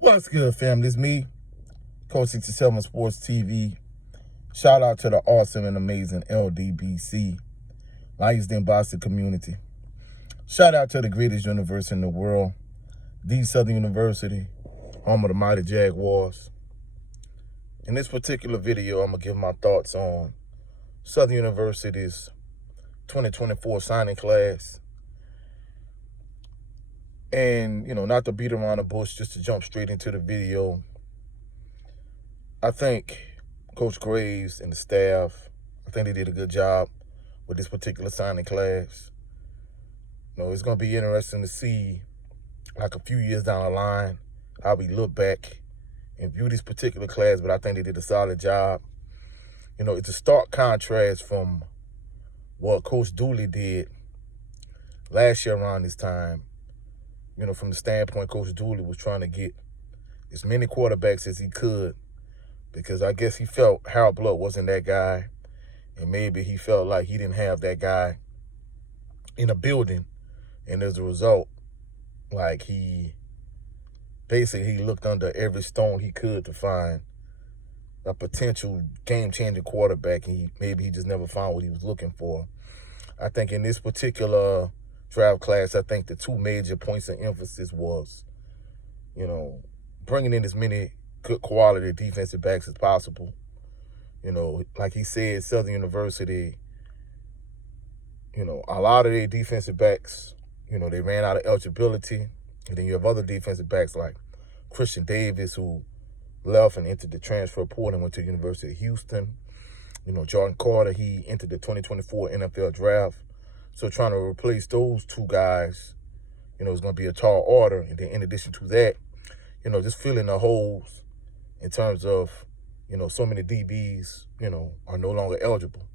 What's good, family? It's me, Coach 67 Sports TV. Shout out to the awesome and amazing LDBC, Lions Den Boston community. Shout out to the greatest university in the world, the Southern University, home of the mighty Jaguars. In this particular video, I'm going to give my thoughts on Southern University's 2024 signing class. And, not to beat around the bush, just to jump straight into the video, I think Coach Graves and the staff, I think they did a good job with this particular signing class. It's going to be interesting to see, like, a few years down the line, how we look back and view this particular class, but I think they did a solid job. It's a stark contrast from what Coach Dooley did last year around this time. From the standpoint, Coach Dooley was trying to get as many quarterbacks as he could, because I guess he felt Harold Blood wasn't that guy, and maybe he felt like he didn't have that guy in a building, and as a result, like, he looked under every stone he could to find a potential game-changing quarterback, and maybe he just never found what he was looking for. I think in this particular draft class, I think the two major points of emphasis was, bringing in as many good quality defensive backs as possible. Like he said, Southern University, a lot of their defensive backs, they ran out of eligibility. And then you have other defensive backs like Christian Davis, who left and entered the transfer portal and went to the University of Houston. Jordan Carter, he entered the 2024 NFL draft. So trying to replace those two guys, is going to be a tall order. And then in addition to that, just filling the holes in terms of, so many DBs, are no longer eligible.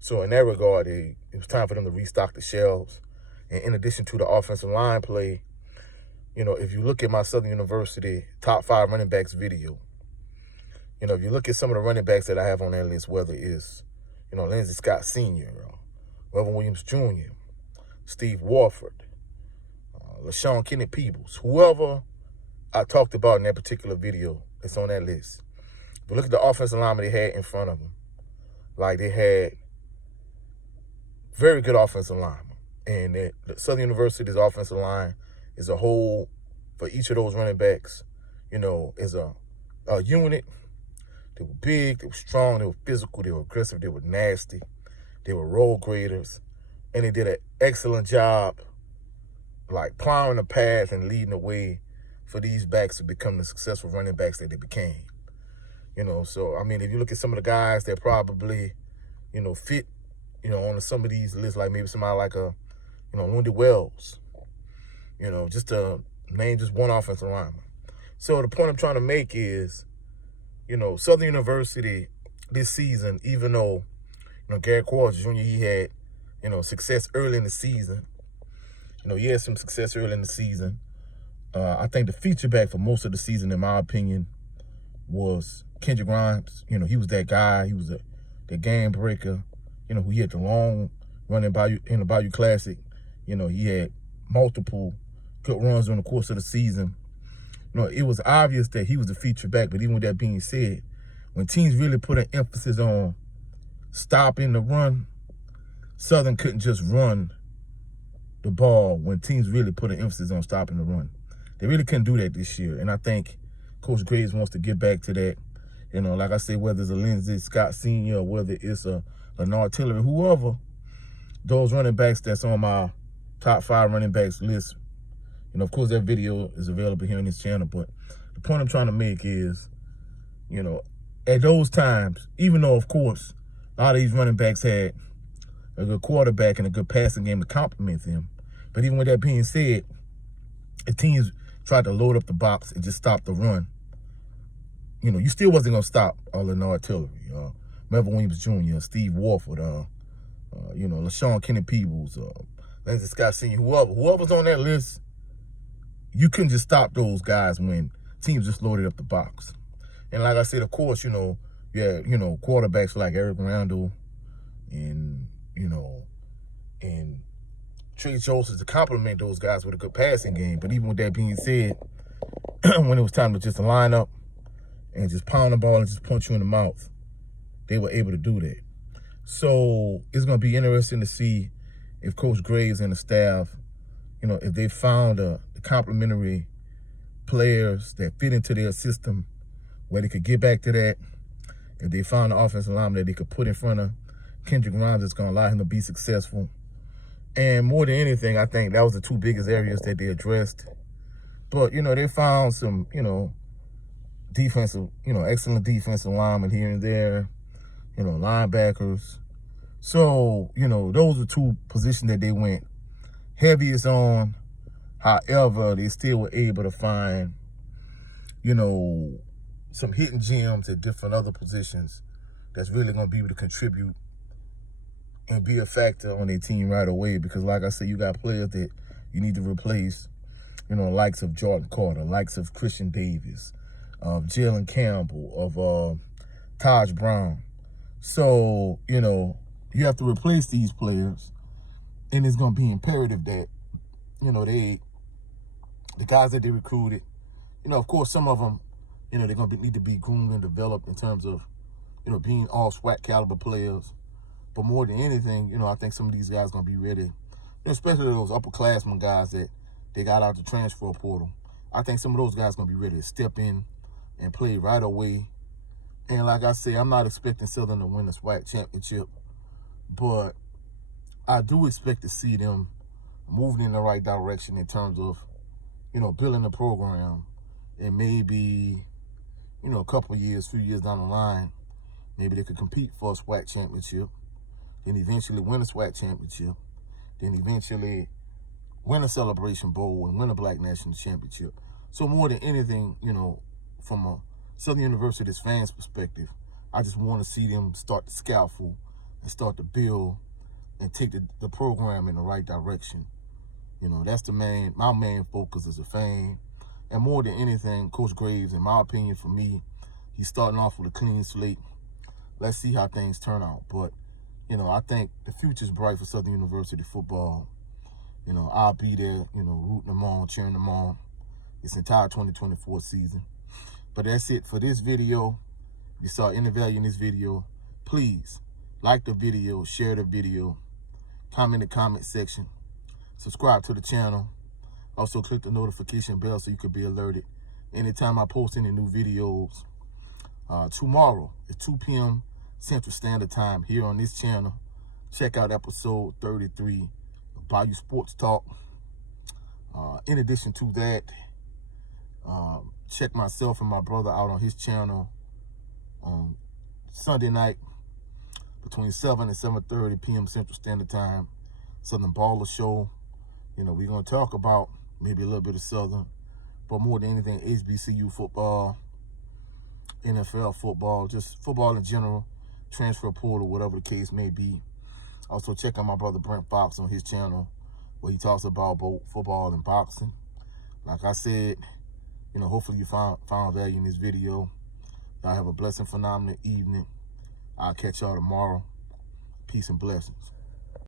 So in that regard, it was time for them to restock the shelves. And in addition to the offensive line play, if you look at my Southern University top 5 running backs video, if you look at some of the running backs that I have on that list, whether it's, Lindsey Scott Sr., Reverend Williams Jr., Steve Warford, LaShawn Kennedy-Peebles, whoever I talked about in that particular video that's on that list. But look at the offensive linemen they had in front of them. Like, they had very good offensive linemen. And the Southern University's offensive line as a whole, for each of those running backs, is a unit. They were big, they were strong, they were physical, they were aggressive, they were nasty. They were road graders, and they did an excellent job, like, plowing the path and leading the way for these backs to become the successful running backs that they became. So, I mean, if you look at some of the guys that probably, fit, on some of these lists, like maybe somebody like Lundy Wells, just to name just one offensive lineman. So the point I'm trying to make is, Southern University this season, even though, Garrett Quarles Jr., he had, success early in the season. He had some success early in the season. I think the feature back for most of the season, in my opinion, was Kendrick Grimes. He was that guy. He was the game breaker. Who he had the long run in the Bayou Classic. He had multiple good runs during the course of the season. It was obvious that he was the feature back, but even with that being said, when teams really put an emphasis on stopping the run, Southern couldn't just run the ball when teams really put an emphasis on stopping the run. They really couldn't do that this year, and I think Coach Graves wants to get back to that. Like I said, whether it's a Lindsey Scott Sr. or whether it's a Lenard Tillery, whoever, those running backs that's on my top 5 running backs list, of course that video is available here on this channel, but the point I'm trying to make is, at those times, even though, of course, a lot of these running backs had a good quarterback and a good passing game to complement them. But even with that being said, if teams tried to load up the box and just stop the run, you still wasn't going to stop Lenard Tillery, Melvin Williams Jr., Steve Warford, LaShawn Kennedy-Peebles, Lindsey Scott Sr., whoever's on that list, you couldn't just stop those guys when teams just loaded up the box. And like I said, of course, quarterbacks like Eric Randall and Trey Joseph to complement those guys with a good passing game. But even with that being said, when it was time to just line up and just pound the ball and just punch you in the mouth, they were able to do that. So it's going to be interesting to see if Coach Graves and the staff, if they found the complementary players that fit into their system where they could get back to that. If they found the offensive lineman that they could put in front of Kendrick Grimes that's going to allow him to be successful. And more than anything, I think that was the two biggest areas that they addressed. But, they found some, defensive, excellent defensive linemen here and there, linebackers. So, those are two positions that they went heaviest on. However, they still were able to find, some hidden gems at different other positions that's really going to be able to contribute and be a factor on their team right away. Because, like I said, you got players that you need to replace, likes of Jordan Carter, likes of Christian Davis, of Jalen Campbell, of Taj Brown. So, you have to replace these players, and it's going to be imperative that, the guys that they recruited, of course, some of them, they're going to need to be groomed and developed in terms of, being all SWAC caliber players. But more than anything, I think some of these guys are going to be ready, especially those upperclassmen guys that they got out the transfer portal. I think some of those guys are going to be ready to step in and play right away. And like I say, I'm not expecting Southern to win the SWAC championship, but I do expect to see them moving in the right direction in terms of, building the program. And maybe, a couple of years, few years down the line, maybe they could compete for a SWAC championship, then eventually win a SWAC championship, then eventually win a Celebration Bowl and win a Black National Championship. So more than anything, from a Southern University's fans' perspective, I just want to see them start to scaffold and start to build and take the program in the right direction. That's my main focus as a fan. And more than anything, Coach Graves, in my opinion, for me, he's starting off with a clean slate. Let's see how things turn out. But, I think the future's bright for Southern University football. I'll be there, rooting them on, cheering them on this entire 2024 season. But that's it for this video. If you saw any value in this video, please like the video, share the video, comment in the comment section, subscribe to the channel. Also, click the notification bell so you can be alerted anytime I post any new videos. Tomorrow at 2 p.m. Central Standard Time here on this channel. Check out episode 33 of Bayou Sports Talk. In addition to that, check myself and my brother out on his channel on Sunday night between 7 and 7:30 p.m. Central Standard Time. Southern Baller Show. We're going to talk about maybe a little bit of Southern, but more than anything, HBCU football, NFL football, just football in general, transfer portal, whatever the case may be. Also, check out my brother Brent Fox on his channel where he talks about both football and boxing. Like I said, hopefully you found value in this video. Y'all have a blessed and phenomenal evening. I'll catch y'all tomorrow. Peace and blessings.